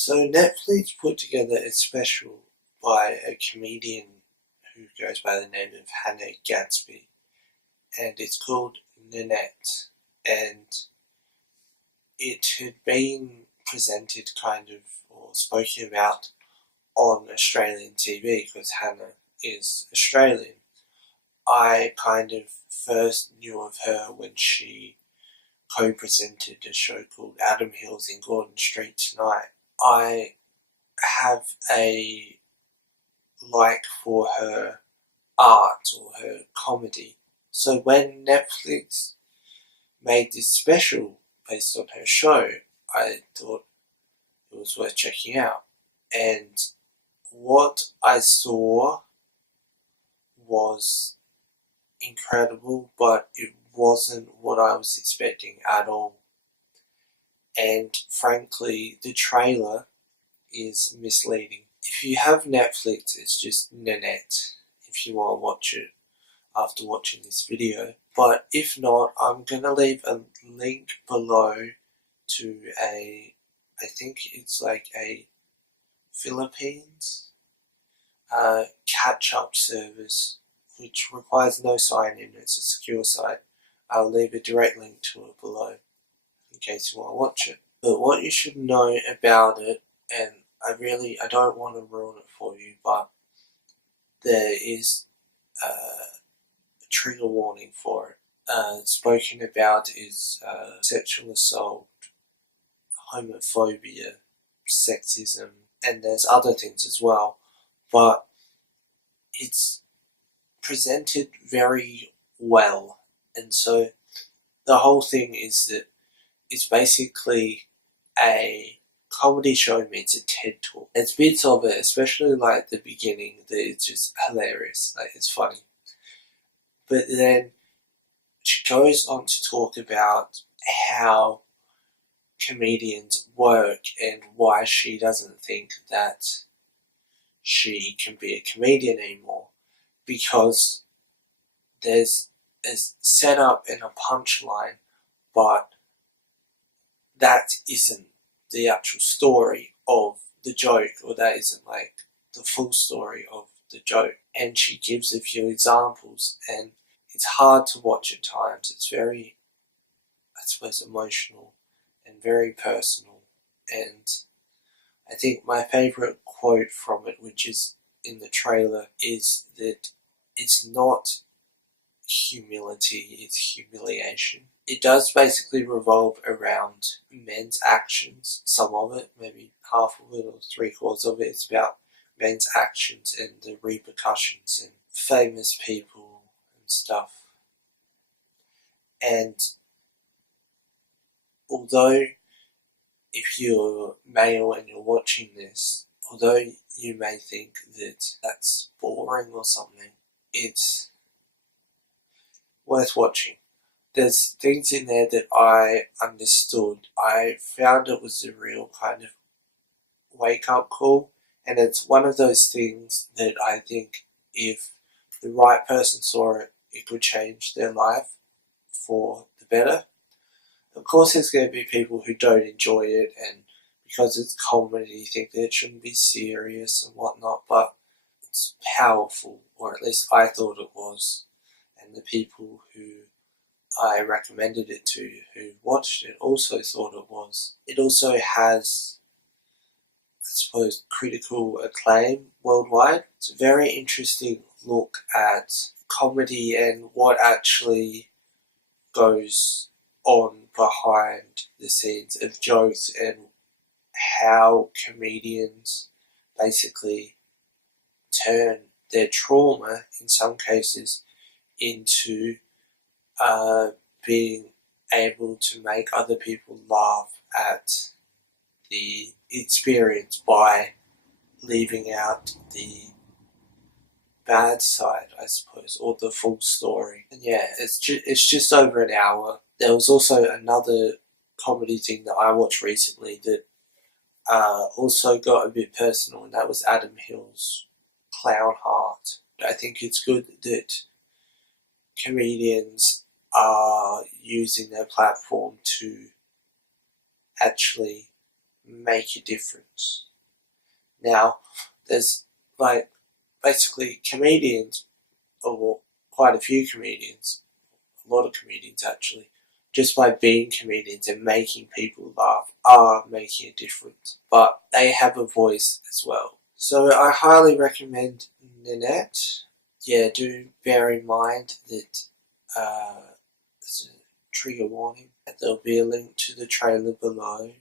So Netflix put together a special by a comedian who goes by the name of Hannah Gadsby, and it's called Nanette, and it had been presented or spoken about on Australian TV because Hannah is Australian. I first knew of her when she co-presented a show called Adam Hills in Gordon Street Tonight. I have a like for her art or her comedy. So when Netflix made this special based on her show, I thought it was worth checking out. And what I saw was incredible, but it wasn't what I was expecting at all. And frankly, the trailer is misleading. If you have Netflix, it's just Nanette if you want to watch it after watching this video. But if not, I'm going to leave a link below to I think it's like a Philippines catch-up service which requires no sign-in. It's a secure site. I'll leave a direct link to it below in case you want to watch it. But what you should know about it, and I don't want to ruin it for you, but there is a trigger warning for it. Spoken about is sexual assault, homophobia, sexism, and there's other things as well, but it's presented very well. And so the whole thing is that it's basically a comedy show meets a TED Talk. There's bits of it, especially like the beginning, that it's just hilarious, like it's funny. But then she goes on to talk about how comedians work and why she doesn't think that she can be a comedian anymore, because there's a setup and a punchline, but that isn't the actual story of the joke, or that isn't like the full story of the joke. And she gives a few examples, and it's hard to watch at times. It's very, I suppose, emotional and very personal. And I think my favourite quote from it, which is in the trailer, is that it's not humility, it's humiliation. It does basically revolve around men's actions. Some of it, maybe half of it or 3/4 of it, is about men's actions and the repercussions and famous people and stuff. And although if you're male and you're watching this, although you may think that that's boring or something, it's worth watching. There's things in there that I understood. I found it was a real kind of wake-up call, and it's one of those things that I think if the right person saw it, it could change their life for the better. Of course, there's going to be people who don't enjoy it, and because it's comedy, think that it shouldn't be serious and whatnot, but it's powerful, or at least I thought it was, and the people who I recommended it to, who watched it, also thought it was. It also has, I suppose, critical acclaim worldwide. It's a very interesting look at comedy and what actually goes on behind the scenes of jokes, and how comedians basically turn their trauma, in some cases, into being able to make other people laugh at the experience by leaving out the bad side, I suppose, or the full story. And yeah, it's just over an hour. There was also another comedy thing that I watched recently that also got a bit personal, and that was Adam Hill's Clown Heart. I think it's good that comedians are using their platform to actually make a difference. Now, there's like basically comedians, or quite a few comedians, a lot of comedians actually, just by being comedians and making people laugh, are making a difference. But they have a voice as well. So I highly recommend Nanette. Yeah, do bear in mind that there's a trigger warning, and there'll be a link to the trailer below,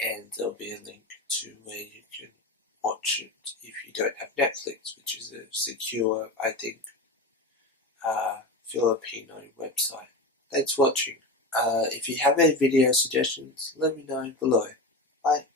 and there'll be a link to where you can watch it if you don't have Netflix, which is a secure, I think, Filipino website. Thanks for watching. If you have any video suggestions, let me know below. Bye.